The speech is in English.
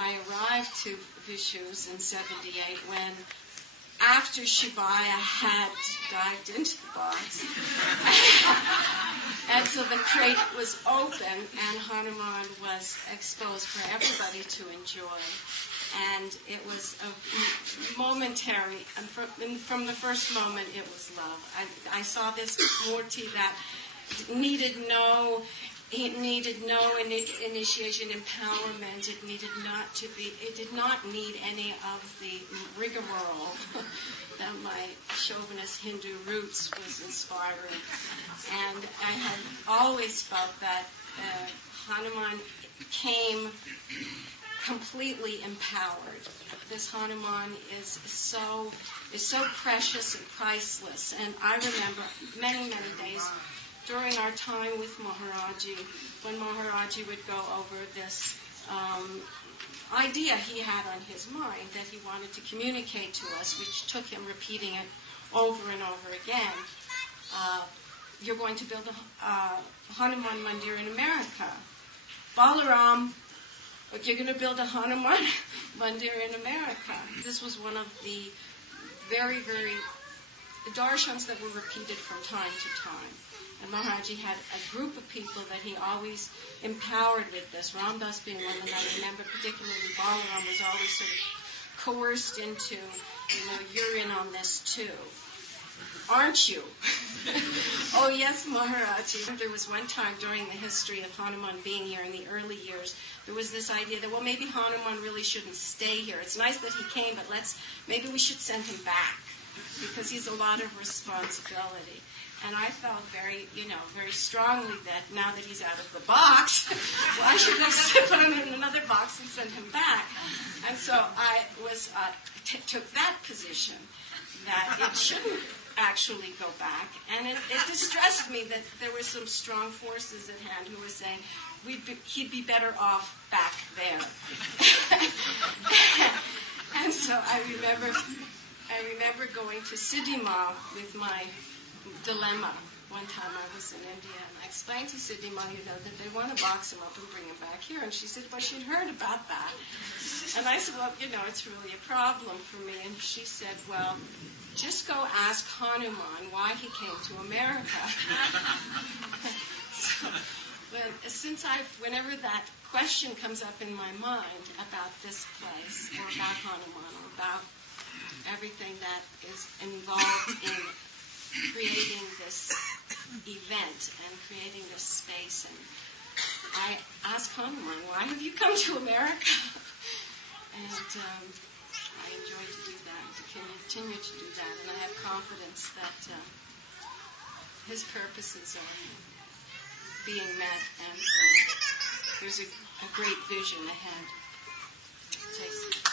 I arrived to Vishu's in 78 when, after Shivaya had dived into the box, and so the crate was open and Hanuman was exposed for everybody to enjoy. And it was a momentary, and from the first moment it was love. I saw this murti that needed no initiation, empowerment. It did not need any of the rigmarole that my chauvinist Hindu roots was inspiring. And I had always felt that Hanuman came completely empowered. This Hanuman is so precious and priceless. And I remember many, many days during our time with Maharaj-ji, when Maharaj-ji would go over this idea he had on his mind that he wanted to communicate to us, which took him repeating it over and over again. You're going to build a Hanuman Mandir in America. Balaram, but you're going to build a Hanuman Mandir in America. This was one of the very, very darshans that were repeated from time to time. And Maharaj-ji had a group of people that he always empowered with this. Ramdas being one of them. I remember particularly Balaram was always sort of coerced into, you're in on this too. Aren't you? Oh yes, Maharaj-ji. There was one time during the history of Hanuman being here in the early years, there was this idea that, well, maybe Hanuman really shouldn't stay here. It's nice that he came, but maybe we should send him back because he's a lot of responsibility. And I felt very strongly that now that he's out of the box, why should I put him in another box and send him back? And so I took that position, that it shouldn't actually go back. And it distressed me that there were some strong forces at hand who were saying he'd be better off back there. And so I remember going to Siddhima with my dilemma. One time I was in India and I explained to Siddhima, that they want to box him up and bring him back here. And she said, well, she'd heard about that. And I said, well, it's really a problem for me. And she said, well, just go ask Hanuman why he came to America. Whenever that question comes up in my mind about this place, or about Hanuman, or about everything that is involved in creating this event and creating this space, and I asked Hanuman, why have you come to America? And I enjoy to do that, to continue to do that, and I have confidence that his purposes are being met, and there's a great vision ahead. Jason.